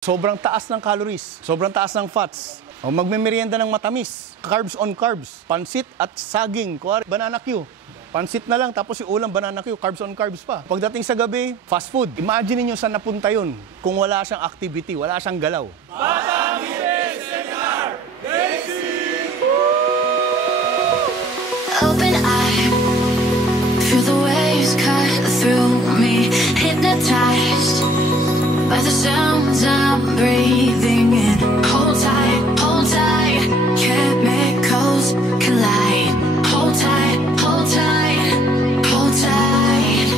Sobrang taas ng calories, sobrang taas ng fats. O magme-merienda ng matamis, carbs on carbs, pansit at saging, kuwari, banana Q. Pansit na lang, tapos yung ulam, banana Q, carbs on carbs pa. Pagdating sa gabi, fast food. Imagine niyo saan napunta yun kung wala siyang activity, wala siyang galaw. Batang Hipe Seminar Basic! Open eye, feel the waves cut through me, hypnotized by the sounds I'm breathing in. Hold tight, chemicals collide. Hold tight, hold tight, hold tight,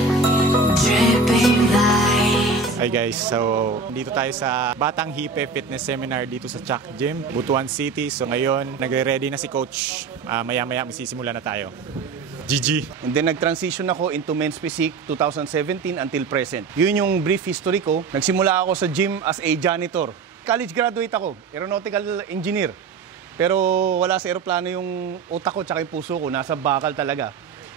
dripping light. Hi guys, so dito tayo sa Batang Hipe Fitness Seminar dito sa Chuck Gym, Butuan City. So ngayon, nagre-ready na si Coach. Maya-maya magsisimula na tayo. GG! And then nag-transition ako into men's physique 2017 until present. Yun yung brief history ko. Nagsimula ako sa gym as a janitor. College graduate ako, aeronautical engineer. Pero wala sa aeroplano yung utak ko tsaka yung puso ko, nasa bakal talaga.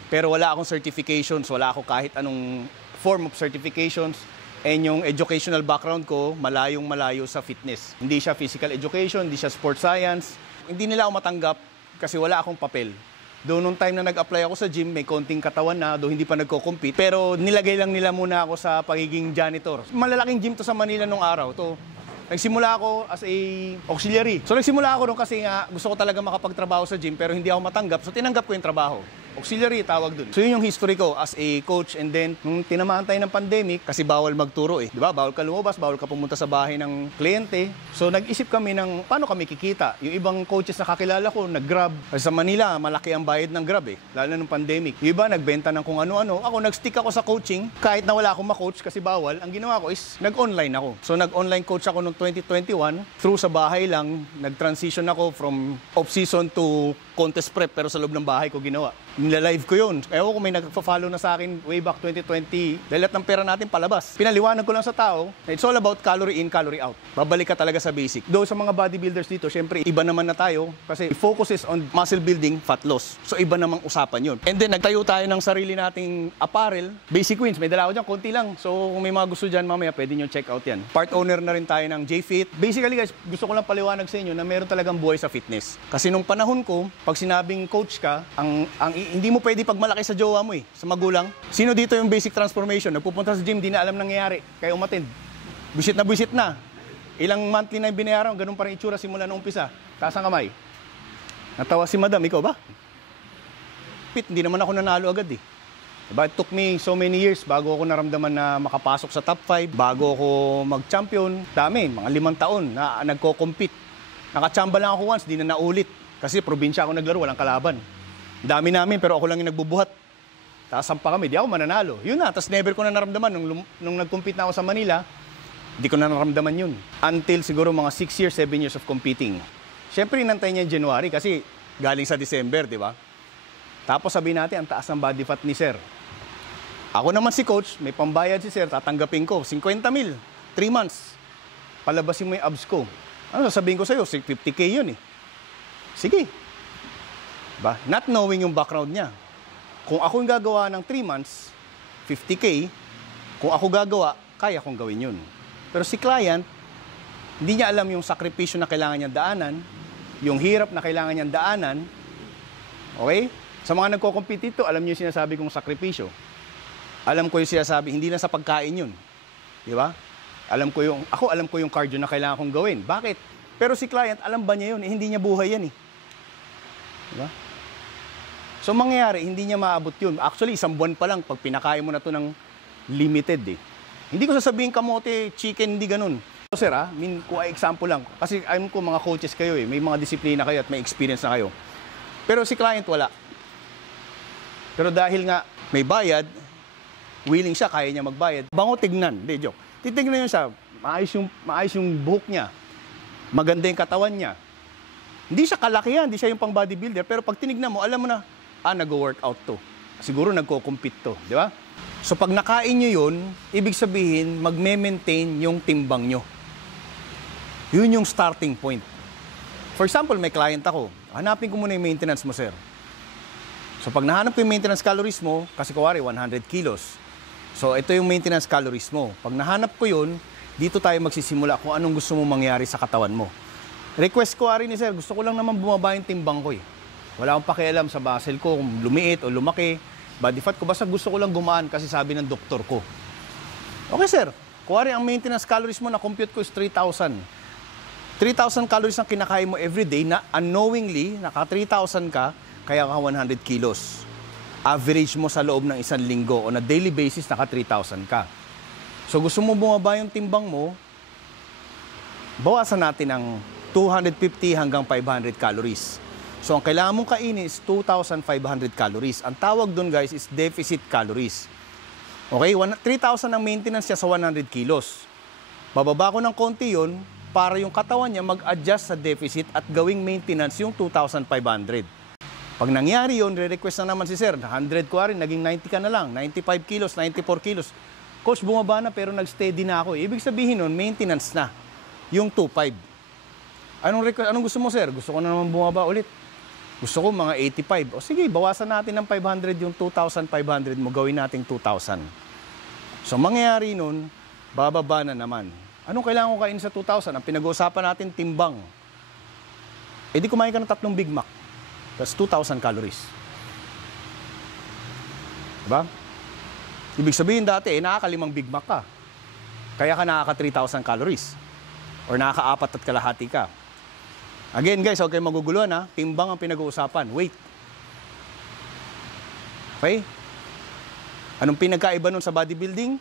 Pero wala akong certifications, wala ako kahit anong form of certifications. And yung educational background ko, malayong malayo sa fitness. Hindi siya physical education, hindi siya sports science. Hindi nila ako matanggap kasi wala akong papel. Doon nung time na nag-apply ako sa gym, may konting katawan na, doon hindi pa nagko-compete. Pero nilagay lang nila muna ako sa pagiging janitor. Malalaking gym to sa Manila nung araw. Nagsimula ako as a auxiliary. So nagsimula ako doon kasi nga gusto ko talaga makapagtrabaho sa gym pero hindi ako matanggap. So tinanggap ko yung trabaho. Auxiliary tawag dun. So yun yung history ko as a coach, and then nung tinamaan tayo ng pandemic kasi bawal magturo eh. 'Di ba? Bawal ka lumabas, bawal ka pumunta sa bahay ng kliyente. So nag-isip kami ng paano kami kikita. Yung ibang coaches na kakilala ko nag-Grab. Kasi sa Manila, malaki ang bayad ng Grab eh, lalo na nung pandemic. Yung iba nagbenta ng kung ano-ano. Ako nag-stick ako sa coaching kahit na wala akong ma-coach kasi bawal. Ang ginawa ko is nag-online ako. So nag-online coach ako noong 2021. Through sa bahay lang, nag-transition ako from off-season to contest prep pero sa loob ng bahay ko ginawa. Nila-live ko yun. Ewan ko may nagpa-follow na sa akin way back 2020. Dahil lahat ng pera natin palabas. Pinaliwanag ko lang sa tao, it's all about calorie in, calorie out. Babalik ka talaga sa basic. Though sa mga bodybuilders dito, syempre iba naman na tayo kasi focus is on muscle building, fat loss. So iba namang usapan yun. And then nagtayo tayo ng sarili nating apparel. Basic Wins, may dala ko dyan, konti lang. So kung may mga gusto dyan mamaya, pwede nyo check out yan. Part owner na rin tayo ng JFit. Basically guys, gusto ko lang paliwanag sa inyo na meron talagang buhay sa fitness. Kasi nung panahon ko, pag sinabing coach ka, hindi mo pwede pagmalaki sa jowa mo eh, sa magulang. Sino dito yung basic transformation? Nagpupunta sa gym, di na alam nangyayari. Kaya umatid. Buisit na. Ilang monthly na yung binayaran, ganun pa rin itsura simula noong umpisa. Taas ang kamay. Natawa si madam, ikaw ba? Hindi naman ako nanalo agad eh. Diba? It took me so many years bago ako naramdaman na makapasok sa top 5, bago ako mag-champion. Dami, mga 5 taon na nagko-compete. Nakachamba lang ako once, di na naulit. Kasi probinsya ako naglaro, walang kalaban. Dami namin, pero ako lang yung nagbubuhat. Tapos sampa kami, di ako mananalo. Yun na, tapos never ko na naramdaman. Nung nag-compete na ako sa Manila, di ko na naramdaman yun. Until siguro mga 6 years, 7 years of competing. Siyempre, inantay niya January kasi galing sa December, di ba? Tapos sabihin natin, ang taas ng body fat ni Sir. Ako naman si Coach, may pambayad si Sir, tatanggapin ko. 50 mil, 3 months. Palabasin mo yung abs ko. Ano sasabihin ko sa'yo? 50K yun eh. Sige. Ba? Not knowing yung background niya. Kung ako yung gagawa ng 3 months, 50K, kung ako gagawa, kaya kong gawin yun. Pero si client, hindi niya alam yung sakripisyo na kailangan niyang daanan, yung hirap na kailangan niyang daanan. Okay? Sa mga nagko-compete dito, alam niyo yung sinasabi kong sakripisyo. Alam ko yung sinasabi, hindi lang sa pagkain yun. Di ba? Alam ko yung cardio na kailangan kong gawin. Bakit? Pero si client, alam ba niya yun? Hindi niya buhay yan eh. Di ba? So mangyayari, hindi niya maabot yun. Actually, 1 buwan pa lang pag pinakain mo na to ng limited eh. Hindi ko sasabihin kamote, chicken, hindi ganun. So sir kung example lang, kasi alam ko mga coaches kayo eh, may mga disiplina kayo at may experience na kayo. Pero si client wala. Pero dahil nga may bayad, willing siya, kaya niya magbayad. Bango tignan, hindi joke. Titignan niyo siya, maayos yung buhok niya. Maganda yung katawan niya. Hindi siya kalakihan, hindi siya yung pang bodybuilder, pero pag tinignan mo, alam mo na, nag-workout to. Siguro nagko-compete to, di ba? So pag nakain nyo yun, ibig sabihin, magme-maintain yung timbang nyo. Yun yung starting point. For example, may client ako, hanapin ko muna yung maintenance mo, sir. So pag nahanap ko yung maintenance calories mo, kasi kuwari 100 kilos. So ito yung maintenance calories mo. Pag nahanap ko yun, dito tayo magsisimula kung anong gusto mo mangyari sa katawan mo. Request ko rin ni sir, gusto ko lang naman bumaba yung timbang ko eh. Wala akong pakialam sa muscle ko kung lumiit o lumaki, body fat ko, basta gusto ko lang gumaan kasi sabi ng doktor ko. Okay sir, kuwari ang maintenance calories mo na compute ko is 3,000. 3,000 calories ang kinakain mo everyday na unknowingly, naka 3,000 ka, kaya ka 100 kilos. Average mo sa loob ng isang linggo o na daily basis, naka 3,000 ka. So gusto mo bumaba yung timbang mo, bawasan natin ng 250 hanggang 500 calories. So ang kailangan mong kainin is 2,500 calories. Ang tawag doon guys is deficit calories. Okay, 3,000 ang maintenance niya sa 100 kilos. Bababa ko ng konti yun para yung katawan niya mag-adjust sa deficit at gawing maintenance yung 2,500. Pag nangyari yun, re-request na naman si sir, 100 ko rin, naging 90 ka na lang, 95 kilos, 94 kilos. Coach, bumaba na pero nag-steady na ako. Ibig sabihin nun, maintenance na. Yung 2.5. Anong gusto mo, sir? Gusto ko na naman bumaba ulit. Gusto ko mga 85. O sige, bawasan natin ng 500 yung 2,500 mo, gawin natin 2,000. So, mangyayari nun, bababa na naman. Anong kailangan ko kainin sa 2,000? Ang pinag-uusapan natin, timbang. E di kumain ka ng 3 Big Mac. That's 2,000 calories. Diba? Ibig sabihin dati, nakaka-5 Big Mac ka. Kaya ka nakaka-3,000 calories. Or nakaka-4 at kalahati ka. Again guys, huwag kayong maguguluhan ha. Timbang ang pinag-uusapan. Weight. Okay? Anong pinagkaiba nun sa bodybuilding?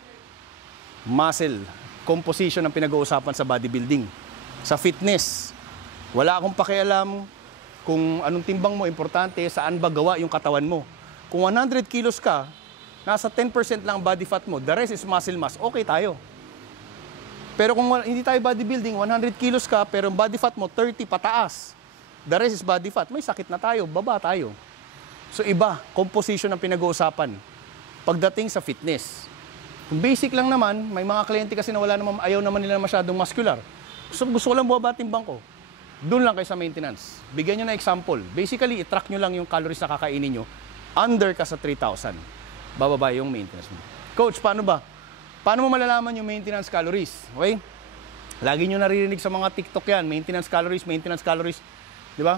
Muscle. Composition ang pinag-uusapan sa bodybuilding. Sa fitness, wala akong pakialam kung anong timbang mo, importante, saan ba gawa yung katawan mo. Kung 100 kilos ka, nasa 10% lang body fat mo, the rest is muscle mass, okay tayo. Pero kung hindi tayo bodybuilding, 100 kilos ka, pero body fat mo 30 pataas, the rest is body fat, may sakit na tayo, baba tayo. So iba, composition ang pinag-uusapan pagdating sa fitness. Kung basic lang naman, may mga kliyente kasi na ayaw naman nila masyadong muscular. Gusto ko lang bumaba timbang ko. Doon lang kayo sa maintenance. Bigyan nyo na example. Basically, i-track nyo lang yung calories na kakainin nyo. Under ka sa 3,000. Bababa yung maintenance mo. Coach, paano ba? Paano mo malalaman yung maintenance calories? Okay? Lagi nyo naririnig sa mga TikTok yan. Maintenance calories. Di ba?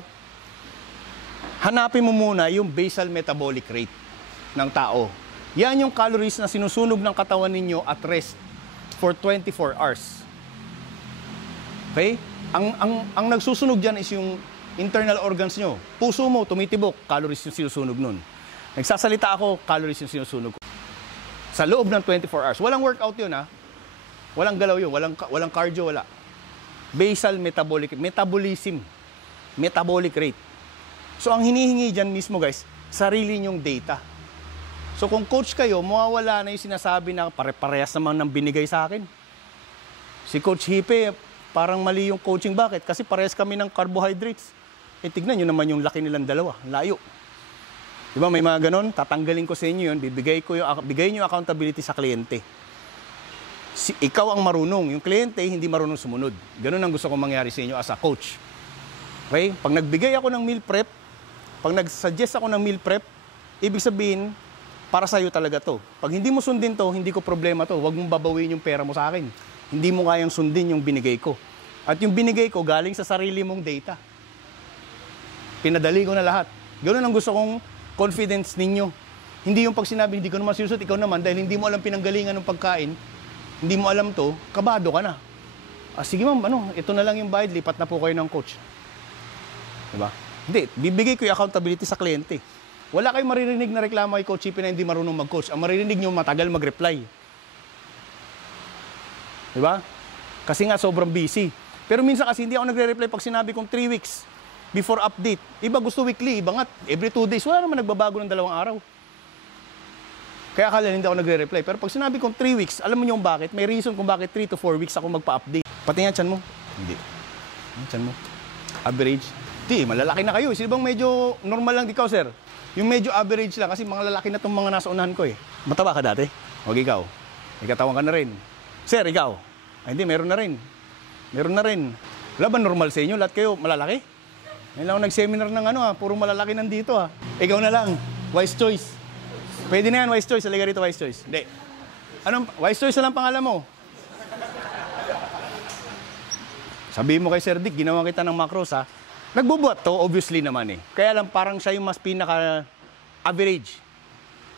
Hanapin mo muna yung basal metabolic rate ng tao. Yan yung calories na sinusunog ng katawan ninyo at rest for 24 hours. Okay? Ang nagsusunog dyan is yung internal organs nyo. Puso mo, tumitibok, calories yung sinusunog nun. Nagsasalita ako, calories yung sinusunog ko. Sa loob ng 24 hours. Walang workout yun ha. Walang galaw yun. Walang cardio, wala. Basal metabolic, metabolism. Metabolic rate. So ang hinihingi dyan mismo guys, sarili nyong data. So kung coach kayo, mawawala na yung sinasabi na pare-parehas naman ng binigay sa akin. Si Coach Hipe, parang mali yung coaching. Bakit? Kasi parehas kami ng carbohydrates. Eh tignan nyo naman yung laki nilang dalawa. Layo. Diba may mga ganon? Tatanggalin ko sa inyo yun. Bigay nyo accountability sa kliyente. Ikaw ang marunong. Yung kliyente hindi marunong sumunod. Ganon ang gusto kong mangyari sa inyo as a coach. Okay? Pag nagbigay ako ng meal prep, pag nag-suggest ako ng meal prep, ibig sabihin, para sa'yo talaga to. Pag hindi mo sundin to, hindi ko problema to. Huwag mong babawin yung pera mo sa akin. Hindi mo kayang sundin yung binigay ko. At yung binigay ko, galing sa sarili mong data. Pinadali ko na lahat. Ganoon ang gusto kong confidence ninyo. Hindi yung pag sinabi, hindi ko naman sinusot, ikaw naman, dahil hindi mo alam pinanggalingan ng pagkain, hindi mo alam to, kabado ka na. Sige ma'am, ito na lang yung bayad, lipat na po kayo ng coach. Diba? Hindi, bibigay ko yung accountability sa kliyente. Wala kayong maririnig na reklamo kay Coach Hipe na hindi marunong mag-coach. Ang maririnig nyo, matagal mag-reply. Diba? Kasi nga sobrang busy. Pero minsan kasi hindi ako nagre-reply pag sinabi kong 3 weeks before update. Iba gusto weekly, iba nga every 2 days. Wala naman nagbabago ng 2 araw. Kaya akala hindi ako nagre-reply. Pero pag sinabi kong 3 weeks, alam mo nyo bakit? May reason kung bakit 3 to 4 weeks ako magpa-update. Pati nga tiyan mo? Hindi. Tiyan mo? Average? Hindi, malalaki na kayo. Sino bang medyo normal lang ikaw, sir? Yung medyo average lang kasi mga lalaki na itong mga nasa unahan ko eh. Mataba ka dati? Huwag ikaw. May katawan ka na rin. Sir, ikaw? Ay, hindi, meron na rin. Meron na rin. Wala ba normal sa inyo? Lahat kayo malalaki? Ngayon lang nag-seminar ng puro malalaki nandito ha. Ikaw na lang. Wise choice. Pwede na yan, wise choice. Halika rito, wise choice. Hindi. Wise choice na lang pangalan mo? Sabi mo kay Sir Dick, ginawa kita ng macros ha. Nagbubuhat to, obviously naman eh. Kaya lang parang siya yung mas pinaka-average.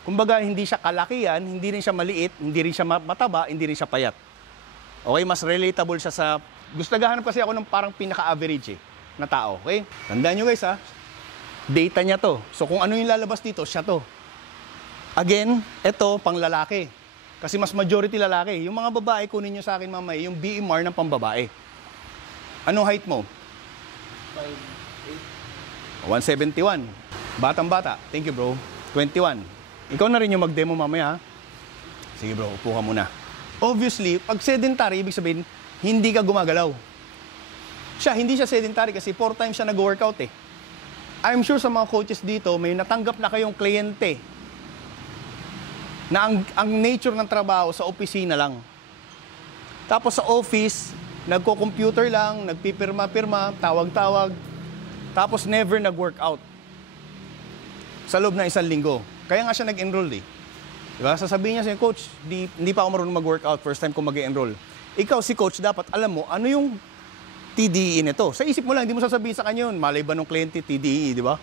Kumbaga, hindi siya kalakihan, hindi rin siya maliit, hindi rin siya mataba, hindi rin siya payat. Okay, mas relatable siya sa... Gusto naghahanap kasi ako ng parang pinaka-average eh, na tao, okay? Tandaan nyo guys ha, data niya to. So kung ano yung lalabas dito, siya to. Again, ito pang lalaki. Kasi mas majority lalaki. Yung mga babae, kunin nyo sa akin mamaya, yung BMR ng pambabae. Anong height mo? 171. Batang-bata. Thank you, bro. 21. Ikaw na rin yung mag-demo mamaya, ha? Sige, bro. Upo ka muna. Obviously, pag sedentary, ibig sabihin, hindi ka gumagalaw. Hindi siya sedentary kasi 4 times siya nag-workout eh. I'm sure sa mga coaches dito, may natanggap na kayong kliyente na ang nature ng trabaho sa opisina lang. Tapos sa office, nagko-computer lang, nagpipirma-pirma, tawag-tawag, tapos never nag-workout sa loob ng 1 linggo. Kaya nga siya nag-enroll eh. Diba? Sasabihin niya sa'yo, Coach, hindi pa ako marunong mag-workout, first time ko mag-enroll. Ikaw si Coach, dapat alam mo, ano yung TDE nito? Sa isip mo lang, hindi mo sasabihin sa kanya yun, malay ba ng kliyente, TDE, di ba?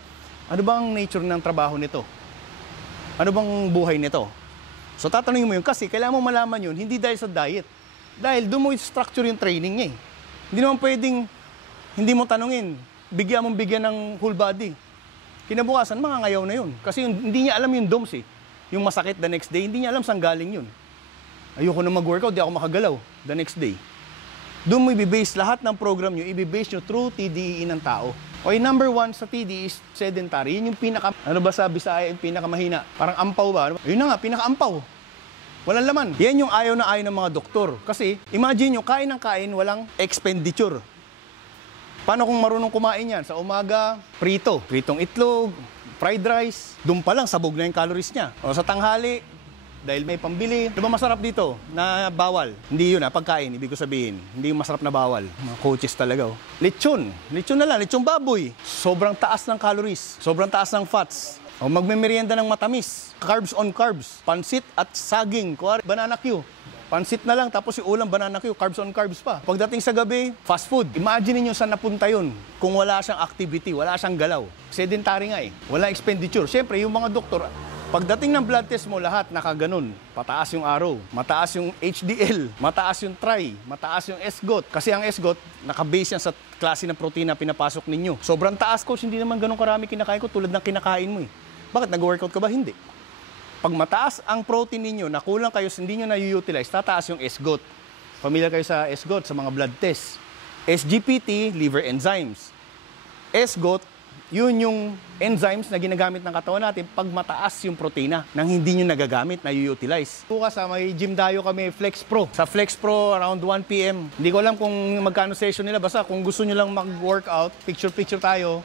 Ano bang nature ng trabaho nito? Ano bang buhay nito? So tatanungin mo yun kasi kailangan mo malaman yun, hindi dahil sa diet. Dahil doon mo structure yung training niya eh. Hindi naman pwedeng hindi mo tanungin, bigyan ng whole body. Kinabukasan, mga ngayaw na yun. Kasi hindi niya alam yung DOMS eh. Yung masakit the next day, hindi niya alam saan galing yun. Ayoko na mag-workout, di ako makagalaw the next day. Doon mo i-base lahat ng program nyo, i-base nyo through TDE ng tao. Okay, number 1 sa TDE is sedentary. Yun yung ano ba sa Bisaya, yung pinakamahina? Parang ampaw ba? Yun na nga, pinaka-ampaw. Walang laman. Yan yung ayaw na ayaw ng mga doktor. Kasi, imagine nyo, kain ng kain, walang expenditure. Paano kung marunong kumain yan? Sa umaga, pritong itlog, fried rice. Doon pa lang, sabog na yung calories niya. O sa tanghali, dahil may pambili. Ano ba masarap dito na bawal? Hindi yun pagkain, ibig ko sabihin. Hindi yung masarap na bawal. Mga coaches talaga. Lechon na lang, lechon baboy. Sobrang taas ng calories, sobrang taas ng fats. O magme-merienda ng matamis, carbs on carbs, pansit at saging, banana Q. Pansit na lang, tapos yung ulam, banana Q, carbs on carbs pa. Pagdating sa gabi, fast food. Imagine niyo saan napunta yun kung wala siyang activity, wala siyang galaw. Sedentary nga eh, wala expenditure. Siyempre, yung mga doktor, pagdating ng blood test mo, lahat nakaganon. Pataas yung araw, mataas yung HDL, mataas yung tri, mataas yung SGOT. Kasi ang SGOT, nakabase yan sa klase ng protein na pinapasok ninyo. Sobrang taas, coach, hindi naman ganun karami kinakain ko tulad ng kinakain mo eh. Bakit? Nag-workout ka ba? Hindi. Pag mataas ang protein ninyo, na kulang kayo, hindi nyo na-utilize, tataas yung SGOT. Familiar kayo sa SGOT, sa mga blood tests. SGPT, liver enzymes. SGOT, yun yung enzymes na ginagamit ng katawan natin pag mataas yung proteina nang hindi nyo nagagamit, na-utilize. Bukas may gym dayo kami, Flex Pro. Sa Flex Pro, around 1 p.m. Hindi ko alam kung magkano session nila. Basta kung gusto nyo lang mag-workout, picture-picture tayo,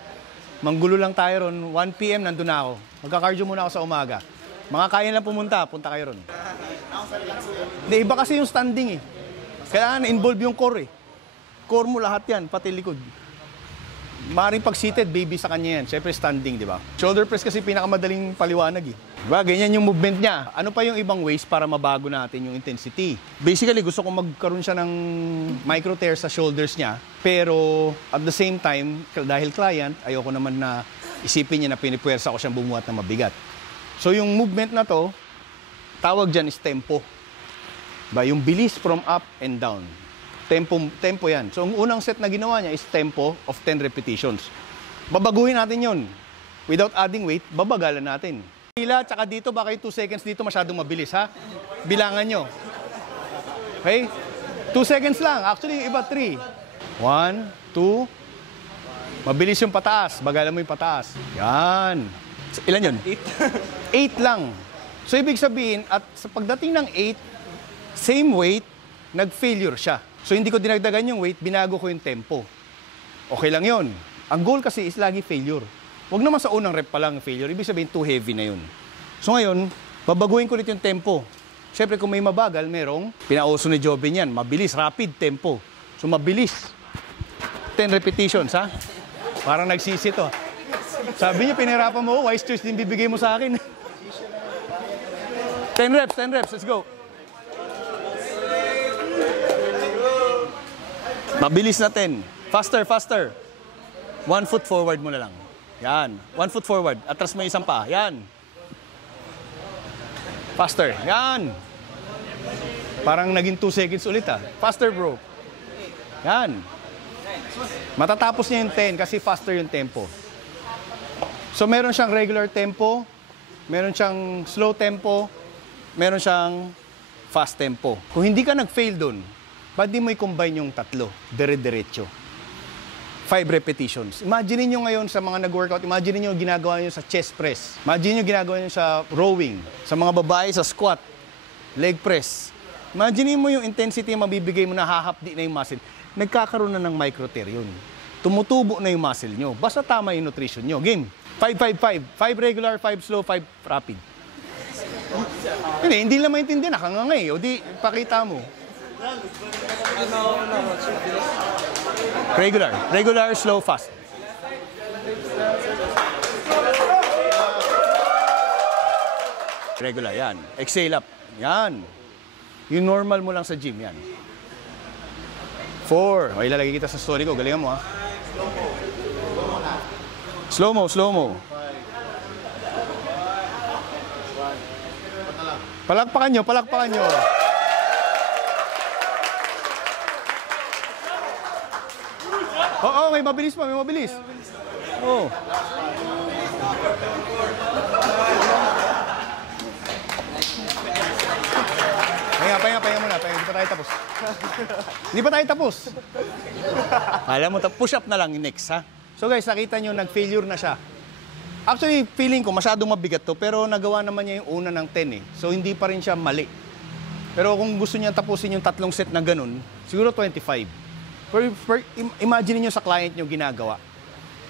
manggulo lang tayo ron, 1 p.m. nandun na ako. Magka-cardio muna ako sa umaga. Mga kaya lang punta kayo ron. Hindi, iba kasi yung standing eh. Kailangan involve yung core eh. Core mo lahat yan, pati likod. Maaaring pag seated, baby sa kanya yan. Siyempre standing, di ba? Shoulder press kasi pinakamadaling paliwanag eh. Diba? Ganyan yung movement niya. Ano pa yung ibang ways para mabago natin yung intensity? Basically, gusto kong magkaroon siya ng micro tear sa shoulders niya. Pero at the same time, dahil client, ayoko naman na isipin niya na pinipuwersa ko siyang bumuhat na mabigat. So yung movement na to, tawag dyan is tempo. Diba? Yung bilis from up and down. Tempo yan. So ang unang set na ginawa niya is tempo of 10 repetitions. Babaguhin natin yon. Without adding weight, babagalan natin. Hila, tsaka dito, baka yung 2 seconds dito masyadong mabilis, ha? Bilangan nyo. Okay? 2 seconds lang. Actually, yung iba 3. 1, 2. Mabilis yung pataas. Bagalan mo yung pataas. Yan. Ilan yun? 8 lang. So, ibig sabihin, at sa pagdating ng 8, same weight, nag-failure siya. So, hindi ko dinagdagan yung weight, binago ko yung tempo. Okay lang yun. Ang goal kasi is lagi failure. Huwag naman sa unang rep pa lang failure. Ibig sabihin, too heavy na yun. So, ngayon, babaguhin ko ulit yung tempo. Siyempre, kung may mabagal, merong pinauso ni Jobin yan. Mabilis, rapid tempo. So, mabilis. 10 repetitions, ha? Parang nagsisi to. Sabi niya, pinahirapan mo, wise choice din bibigay mo sa akin. 10 reps, let's go. Mabilis na 10. Faster, faster. 1 foot forward mo na lang. Yan. 1 foot forward. Atras mo isang pa. Yan. Faster. Yan. Parang naging 2 seconds ulit ah. Faster bro. Yan. Matatapos niya yung 10 kasi faster yung tempo. So meron siyang regular tempo, meron siyang slow tempo, meron siyang fast tempo. Kung hindi ka nag-fail dun, ba't di mo i-combine yung tatlo? Dire-diretso. 5 repetitions. Imagine niyo ngayon sa mga nag-workout, imagine niyo ginagawa niyo sa chest press. Imagine niyo ginagawa niyo sa rowing, sa mga babae sa squat, leg press. Imagine mo yung intensity na mabibigay mo na hahapdi na yung muscle. Nagkakaroon na ng micro-tear yun. Tumutubo na yung muscle nyo. Basta tama yung nutrition nyo. Game. 5-5-5. 5 regular, 5 slow, 5 rapid. Hindi lang maintindihan. Nakangangay. O di, pakita mo. Regular. Regular, slow, fast. Regular, yan. Exhale up. Yan. Yung normal mo lang sa gym, yan. 4. O, ilalagay kita sa story ko. Galingan mo, ha? Slow mo, slow mo. Palakpakan nyo, palakpakan nyo. Oo, may mabilis pa, may mabilis. Oo. Pahinga muna. Hindi pa tayo tapos. Hindi pa tayo tapos. Alam mo, push up na lang yung next, ha? So guys, nakita nyo, nag-failure na siya. Actually, feeling ko, masyadong mabigat to, pero nagawa naman niya yung una ng 10 eh. So hindi pa rin siya mali. Pero kung gusto niya tapusin yung 3 set na ganun, siguro 25. Imagine niyo sa client nyo ginagawa.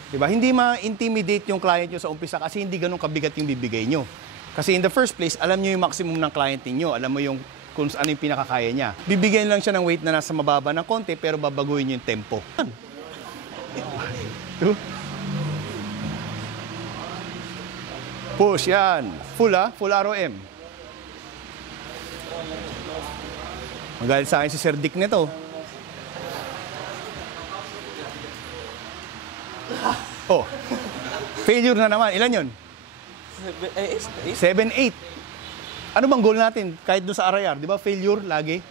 Diba? Hindi ma-intimidate yung client nyo sa umpisa kasi hindi ganun kabigat yung bibigay nyo. Kasi in the first place, alam nyo yung maximum ng client niyo. Alam mo yung kung ano yung pinakakaya niya. Bibigyan lang siya ng weight na nasa mababa ng konti, pero babaguhin niyo yung tempo. Push, yan. Full ha? Full ROM. Magalit sa akin si Sir Dick nito. Oh. Failure na naman. Ilan yun? 7-8. Ano bang goal natin? Kahit doon sa RIR, di ba? Failure lagi.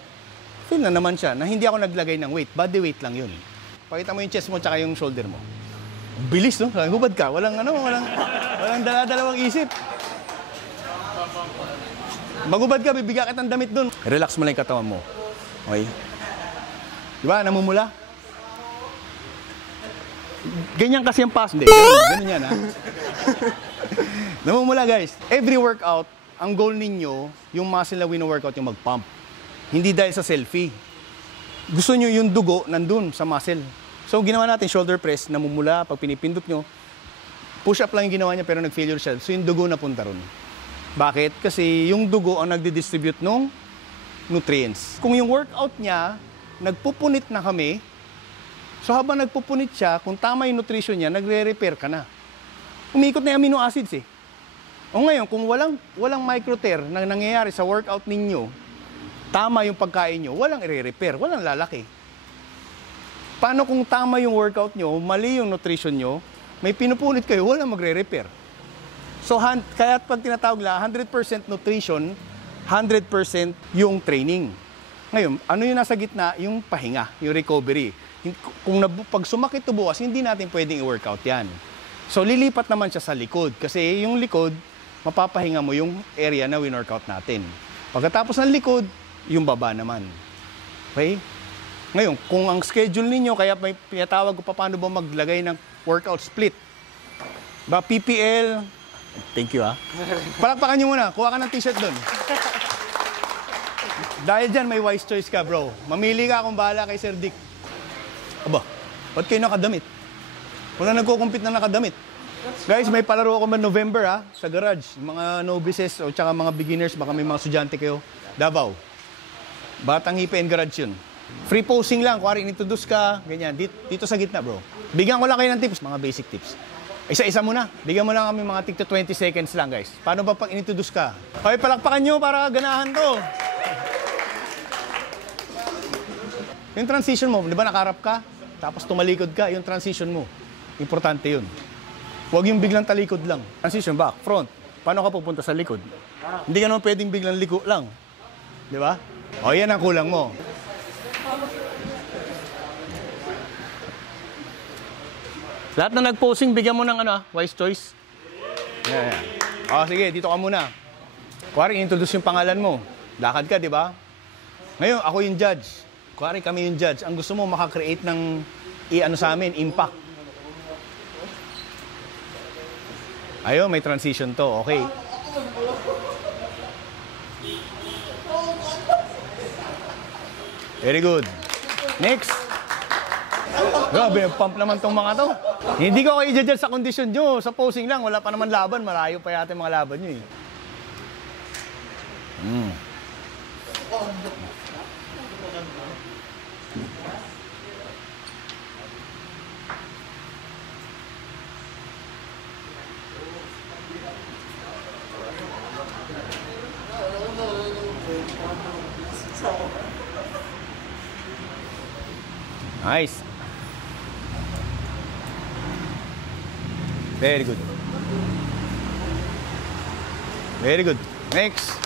Fail na naman siya na hindi ako naglagay ng weight. Body weight lang yun. Pakita mo yung chest mo tsaka yung shoulder mo. Bilis, no? Hubad ka. Walang dala-dalawang isip. Magubad ka, bibigyan kita ng damit doon. Relax mo lang yung katawan mo. Okay? Di ba? Namumula? Ganyan kasi ang pass. Hindi, ganun yan, ha? Namumula, guys. Every workout, ang goal ninyo, yung muscle na wino-workout yung mag-pump. Hindi dahil sa selfie. Gusto nyo yung dugo nandun sa muscle. So, ginawa natin shoulder press, namumula, pag pinipindot nyo, push up lang yung ginawa niya pero nag-failure siya. So, yung dugo napunta ron. Bakit? Kasi yung dugo ang nagdi-distribute ng nutrients. Kung yung workout niya, nagpupunit na kami, so habang nagpupunit siya, kung tama yung nutrition niya, nagre-repair ka na. Umiikot na yung amino acids eh. O ngayon, kung walang micro-tear na nangyayari sa workout ninyo, tama yung pagkain nyo, walang i-repair, walang lalaki. Paano kung tama yung workout nyo, mali yung nutrition nyo, may pinupunit kayo, walang magre-repair. So, kaya pag tinatawag lang, 100% nutrition, 100% yung training. Ngayon, ano yung nasa gitna? Yung pahinga, yung recovery. Pag sumakit to bukas, hindi natin pwedeng i-workout yan. So, lilipat naman siya sa likod. Kasi yung likod, mapapahinga mo yung area na win-workout natin. Pagkatapos ng likod, yung baba naman. Okay? Ngayon, kung ang schedule ninyo, kaya may pinatawag ko pa paano ba maglagay ng workout split. Ba, PPL, thank you ha. Palakpakan nyo muna, kuha ka ng t-shirt dun. Dahil dyan, may wise choice ka bro. Mamili ka kung bahala kay Sir Dick. Aba, ba't kayo nakadamit? Wala nagko-compete na nakadamit. Guys, may palaro ako man November ha, sa garage. Mga novices o tsaka mga beginners, baka may mga estudyante kayo. Davao. Batang Hipe and Garage yun. Free posing lang, kuwari introduce ka, ganyan. Dito sa gitna bro. Bigyan ko lang kayo ng tips, mga basic tips. Isa-isa muna. Bigyan mo lang kami mga tig to 20 seconds lang guys. Paano ba pag introduce ka? Okay, palakpakan nyo para ganahan to. Yung transition mo, di ba nakaharap ka, tapos tumalikod ka, yung transition mo. Importante yun. Huwag yung biglang talikod lang. Transition, back, front. Paano ka pupunta sa likod? Hindi ka naman pwedeng biglang liko lang. Di ba? O, yan ang kulang mo. Lahat na nag-posing, bigyan mo ng wise choice. Yan. O, sige, dito ka muna. Kuwari, introduce yung pangalan mo. Lakad ka, di ba? Ngayon, ako yung judge. Kuwari, kami yung judge. Ang gusto mo, makakreate ng sa amin, impact. Ayun, may transition to. Okay. Very good. Next. Grabe, pump naman tong mga to. Hindi ko kayo i-judge sa kondisyon nyo. Sa posing lang, wala pa naman laban. Malayo pa yata yung mga laban nyo eh. Nice. Very good. Very good. Next.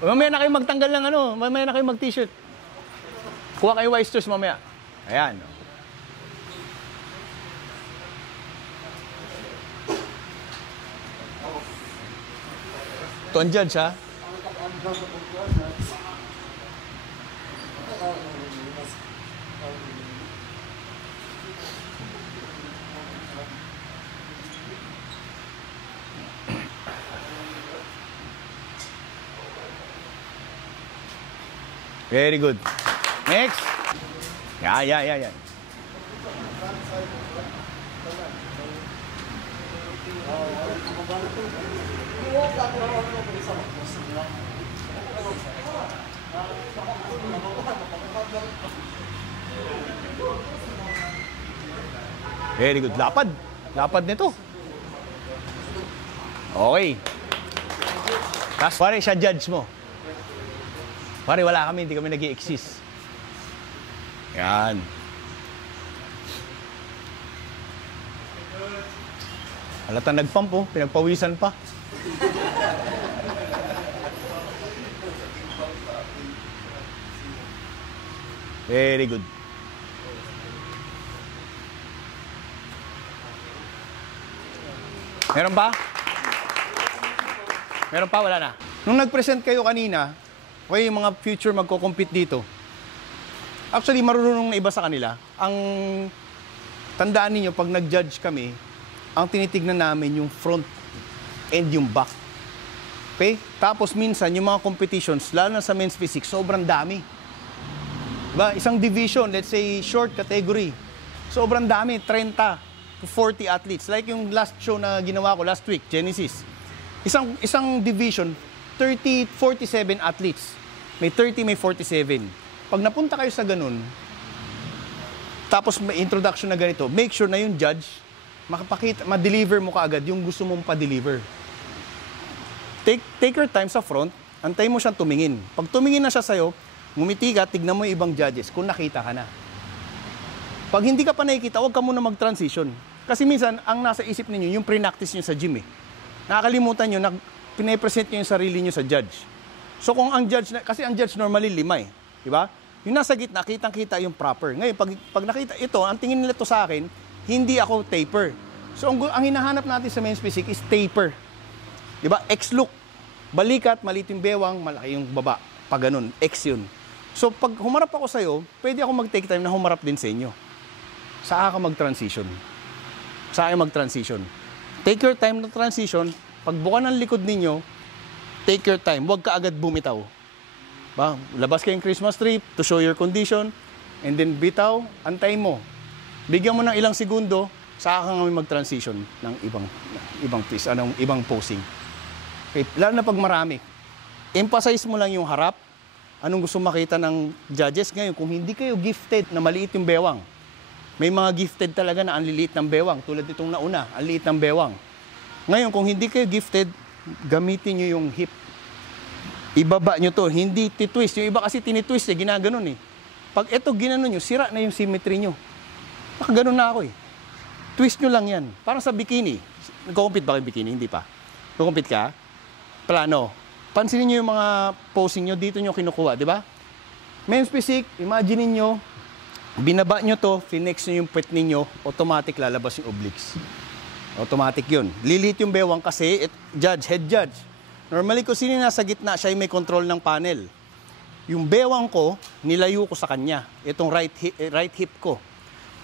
Mamaya na kayo magtanggal ng mamaya na kayo mag-t-shirt. Kuha kayo wise choice mamaya. Ayan. Ito ang judge, ha? Very good. Next. Yeah. Very good. Lapad. Lapad nito. Okay. Tapos, pare, siya judge mo. Pare, wala kami. Hindi kami nag-i-exist. Yan. Halata nagpump, oh. Pinagpawisan pa. Very good. Meron pa? Meron pa? Wala na. Nung nag-present kayo kanina, kayo yung mga future magko-compete dito. Actually, marunong na iba sa kanila. Ang tandaan niyo pag nag-judge kami, ang tinitignan namin yung front and yung back. Okay? Tapos minsan, yung mga competitions, lalo na sa men's physique, sobrang dami. Diba? Isang division, let's say short category, sobrang dami, 30 to 40 athletes. Like yung last show na ginawa ko last week, Genesis. Isang division, 47 athletes. May 30, may 47. Pag napunta kayo sa ganun, tapos may introduction na ganito, make sure na yung judge, ma-deliver mo kaagad yung gusto mong pa-deliver. Take your time sa front, antay mo siyang tumingin. Pag tumingin na siya sa'yo, ngumiti ka, tignan mo yung ibang judges kung nakita ka na. Pag hindi ka pa nakikita, huwag ka muna mag-transition. Kasi minsan, ang nasa isip ninyo, yung pre-practice nyo sa gym eh. Nakakalimutan nyo na pinapresent nyo yung sarili nyo sa judge. So kung ang judge, kasi ang judge normally 5 eh. Diba? Yung nasa gitna, kitang-kita yung proper. Ngayon, pag nakita ito, ang tingin nila to sa akin, hindi ako taper. So ang hinahanap natin sa men's physique is taper. Diba? X-look. Balikat, maliit yung bewang, malaki yung baba. Pag ganun, X yun. So pag humarap ako sa'yo, pwede ako mag-take time na humarap din sa inyo. Saan ka mag-transition? Saan mag-transition? Take your time na transition. Pag buka ng likod ninyo, take your time. Huwag ka agad bumitaw. Ba? Labas kayong Christmas tree to show your condition, and then bitaw, antay mo. Bigyan mo ng ilang segundo, saka kami mag-transition ng ibang posing. Okay, lalo na pag marami. Emphasize mo lang yung harap, anong gusto makita ng judges ngayon. Kung hindi kayo gifted na maliit yung bewang, may mga gifted talaga na ang liliit ng bewang, tulad itong nauna, ang liit ng bewang. Ngayon, kung hindi kayo gifted, gamitin nyo yung hip. Ibaba nyo to, hindi titwist. Yung iba kasi tinitwist ginaganon eh. Pag ito ginanon nyo, sira na yung symmetry nyo. Nakaganon na ako eh. Twist nyo lang yan. Parang sa bikini. Nagkukumpit ba kayo bikini? Hindi pa. Nagkukumpit ka? Plano. Pansinin nyo yung mga posing nyo, dito nyo kinukuha, di ba? Men's physique, imagine nyo, binaba nyo to, finex nyo yung puwet ninyo, automatic lalabas yung obliques. Automatic yun. Lilit yung bewang kasi, head judge. Normally kung sino nasa gitna, siya may control ng panel. Yung bewang ko, nilayo ko sa kanya. Itong right hip ko.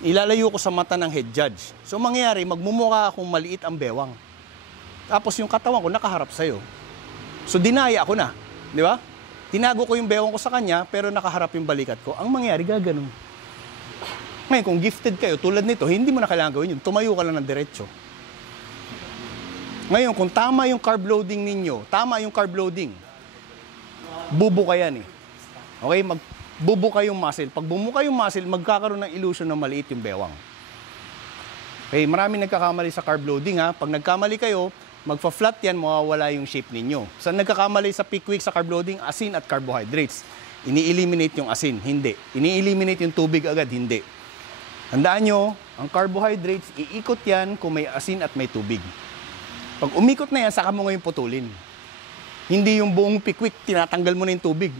Ilalayo ko sa mata ng head judge. So mangyayari, magmumukha akong maliit ang bewang. Tapos yung katawan ko nakaharap sa'yo. So dinaya ako na. Di ba? Tinago ko yung bewang ko sa kanya, pero nakaharap yung balikat ko. Ang mangyayari, gaganon. Ngayon, kung gifted kayo, tulad nito, hindi mo na kailangan gawin yun. Tumayo ka lang ng diretso. Ngayon, kung tama yung carb loading ninyo, bubuka yan eh. Okay? Bubuka yung muscle. Pag bumuka yung muscle, magkakaroon ng illusion na maliit yung bewang. Okay, marami nagkakamali sa carb loading ha. Pag nagkamali kayo, magpa-flat yan, mawawala yung shape ninyo. Saan nagkakamali sa peak week sa carb loading? Asin at carbohydrates. Ini-eliminate yung asin, hindi. Ini-eliminate yung tubig agad, hindi. Tandaan nyo, ang carbohydrates, iikot yan kung may asin at may tubig. Pag umikot na yan, saka mo ngayon putulin. Hindi yung buong peak week, tinatanggal mo na yung tubig.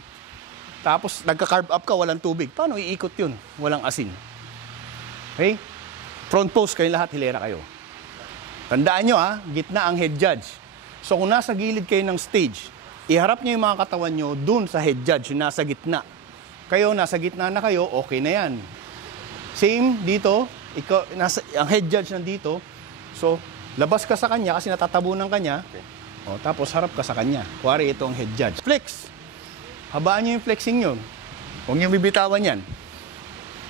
Tapos nagka-carb up ka, walang tubig. Paano iikot yun? Walang asin. Okay? Front pose kayo lahat, hilera kayo. Tandaan nyo gitna ang head judge. So kung nasa gilid kayo ng stage, iharap nyo yung mga katawan nyo dun sa head judge, yung nasa gitna. Kayo, nasa gitna na kayo, okay na yan. Same dito, ang head judge nandito. So, labas ka sa kanya kasi natatabunan ka niya. O, tapos harap ka sa kanya. Kuwari ito ang head judge. Flex. Habaan nyo yung flexing nyo. Huwag nyo bibitawan yan.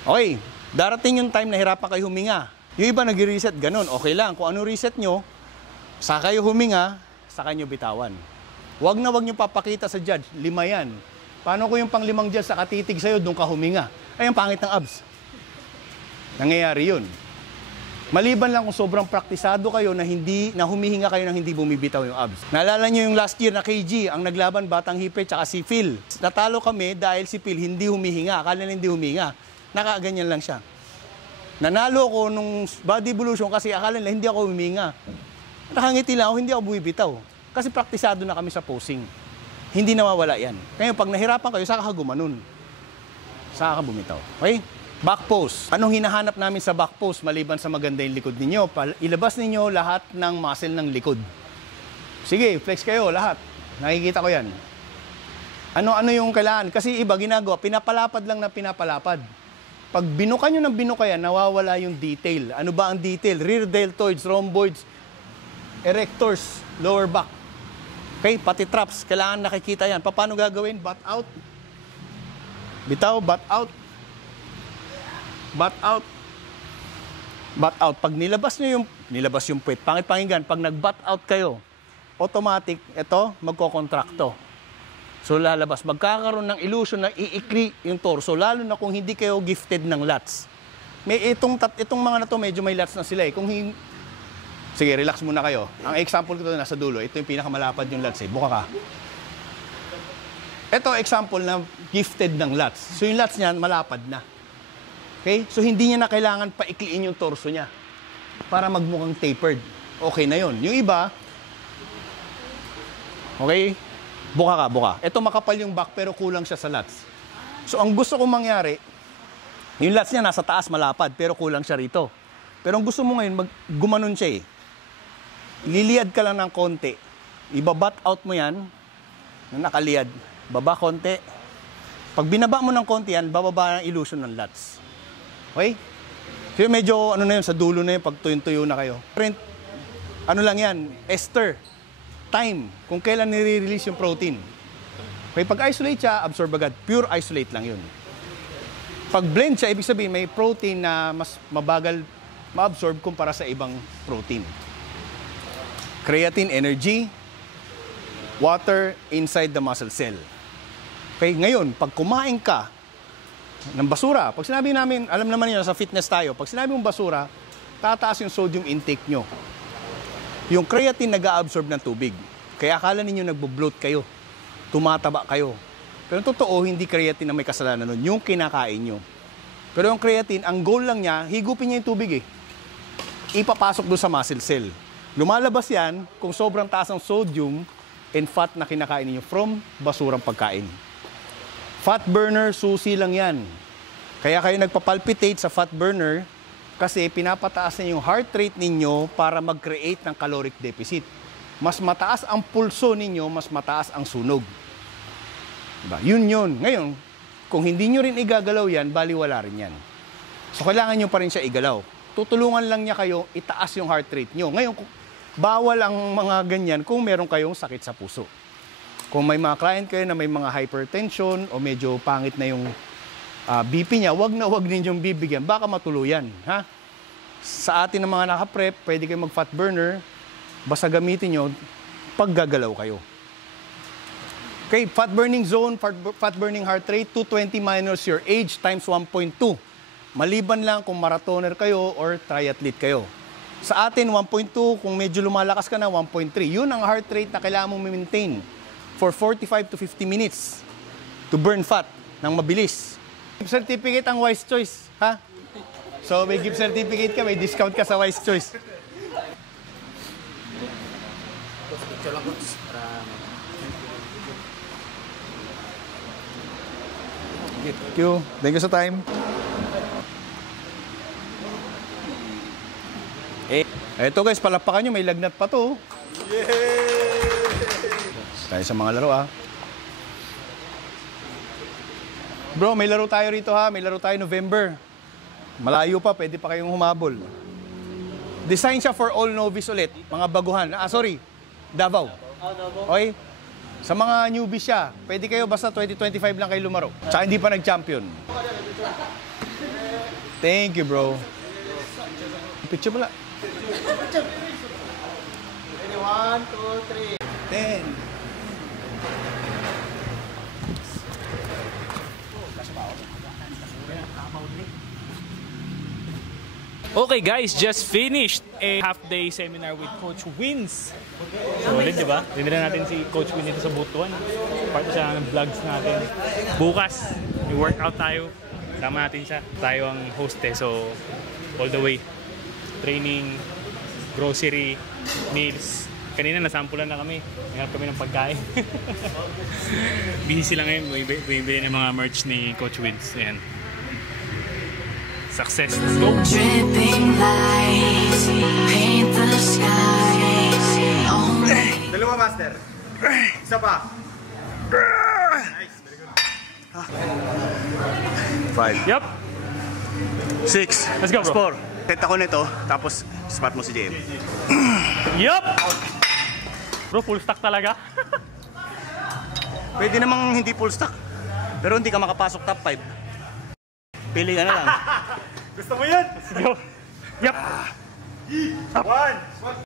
Okay, darating yung time na hirapan kayo huminga. Yung iba nag-reset, ganun. Okay lang. Kung ano reset nyo, sa kayo huminga, sa kanyo bitawan. Huwag nyo papakita sa judge. 5 yan. Paano ko yung pang-5 judge sa katitig sa'yo, doon ka huminga? Ay, ang pangit ng abs. Nangyayari yun. Maliban lang kung sobrang praktisado kayo na humihinga kayo nang hindi bumibitaw yung abs. Naalala nyo yung last year na KG, ang naglaban Batang Hipe tsaka si Phil. Natalo kami dahil si Phil hindi humihinga. Akala na hindi humihinga. Nakaganyan lang siya. Nanalo ko nung body evolution kasi akala nila hindi ako humihinga. Nakangiti lang ako, hindi ako bumibitaw. Kasi praktisado na kami sa posing. Hindi nawawala yan. Kaya pag nahirapan kayo, saka ka gumanon. Saka ka bumitaw. Okay? Back pose. Anong hinahanap namin sa back pose maliban sa maganda yung likod ninyo? Ilabas ninyo lahat ng muscle ng likod. Sige, flex kayo lahat. Nakikita ko yan. Ano yung kailangan? Kasi iba ginagawa, pinapalapad lang na pinapalapad. Pag binuka nyo ng binuka yan, nawawala yung detail. Ano ba ang detail? Rear deltoids, rhomboids, erectors, lower back. Okay, pati traps, kailangan nakikita yan. Paano gagawin? Butt out. Bitaw, butt out. Butt out. Butt out. Pag nilabas yung puwet, pangit pakinggan, pag nag-butt out kayo, automatic, ito, magkokontrakto. So lalabas, magkakaroon ng illusion na iikli yung torso, lalo na kung hindi kayo gifted ng lats. May itong mga na to, medyo may lats na sila eh. Sige, relax muna kayo. Ang example ko ito nasa dulo, ito yung pinakamalapad yung lats eh. Buka ka. Ito example na gifted ng lats. So yung lats niyan, malapad na. Okay? So hindi niya na kailangan paikliin yung torso niya para magmukhang tapered. Okay na yon. Yung iba, okay? Buka ka, buka. Ito makapal yung back pero kulang siya sa lats. So ang gusto kong mangyari, yung lats niya nasa taas malapad pero kulang siya rito. Pero ang gusto mo ngayon, gumanon siya eh. Liliad ka lang ng konti. Ibabat out mo yan, nakaliyad. Baba konti. Pag binaba mo ng konti yan, bababa ang illusion ng lats. Okay? So medyo ano na yun, sa dulo na yun, pag tuyo na kayo. Ano lang yan, ester. Time, kung kailan nire-release yung protein. Okay, pag isolate siya, absorb agad. Pure isolate lang yun. Pag blend siya, ibig sabihin may protein na mas mabagal ma-absorb kumpara sa ibang protein. Creatine, energy, water inside the muscle cell. Okay, ngayon, pag kumain ka ng basura, pag sinabi namin, alam naman yun, sa fitness tayo, pag sinabi mong basura, tataas yung sodium intake nyo. Yung creatine nag-a-absorb ng tubig. Kaya akala ninyo nagbo-bloat kayo. tumataba kayo. Pero totoo, hindi creatine na may kasalanan nun, yung kinakain nyo. Pero yung creatine, ang goal lang niya, higupin niya yung tubig eh. Ipapasok doon sa muscle cell. Lumalabas yan kung sobrang taas ang sodium and fat na kinakain niyo from basurang pagkain. Fat burner, susi lang yan. Kaya kayo nagpapalpitate sa fat burner kasi pinapataas na yung heart rate ninyo para mag-create ng caloric deficit. Mas mataas ang pulso ninyo, mas mataas ang sunog. Diba? Yun. Ngayon, kung hindi nyo rin igagalaw yan, baliwala rin yan. So, kailangan nyo pa rin siya igalaw. Tutulungan lang niya kayo itaas yung heart rate nyo. Ngayon, bawal ang mga ganyan kung meron kayong sakit sa puso. Kung may mga client kayo na may mga hypertension o medyo pangit na yung BP niya, wag ninyong bibigyan. Baka matuluyan. Ha? Sa atin ng mga naka-prep, pwede kayo mag-fat burner. Basta gamitin nyo pag gagalaw kayo. Okay, fat burning zone, fat burning heart rate, 220 minus your age times 1.2. Maliban lang kung marathoner kayo or triathlete kayo. Sa atin, 1.2, kung medyo lumalakas ka na, 1.3. Yun ang heart rate na kailangan mong maintain for 45 to 50 minutes to burn fat ng mabilis. Gift certificate ang Wise Choice, ha? So, may gift certificate ka, may discount ka sa Wise Choice. Thank you. Thank you sa time. Eto guys, palakpakan nyo, may lagnat pa to. Tayo sa mga laro Bro, may laro tayo rito ha. May laro tayo November. Malayo pa, pwede pa kayong humabol. Design siya for all novice ulit. Mga baguhan. Davao. Okay? Sa mga newbies siya, pwede kayo basta 2025 lang kayo lumaro. Tsaka hindi pa nag-champion. Thank you, bro. Picture pala. 1, 2, 3. 10. Okay guys, just finished a half-day seminar with Coach Wins. Solid, di ba? Dinala natin si Coach Wins dito sa Butuan. Part siya ng vlogs natin. Bukas, may workout tayo. Sama natin siya. Tayo ang host so all the way. Training, grocery, meals. Kanina nasampulan na kami. Naghanap kami ng pagkain. Busy sila ngayon. Bumibili ng mga merch ni Coach Wins. Ayan. Success. Let's go! Dripping lights paint the skies. Dalawa, master. Isa pa. Nice. Very good. 5. Yup. 6. Let's go, bro. 4. Set ako nito, tapos spot mo si JM. Yup! Bro, full stack talaga. Pwede namang hindi full stack. Pero hindi ka makapasok top 5. Pili ka na lang. Gusto mo yan? Let's go. Yup. 1.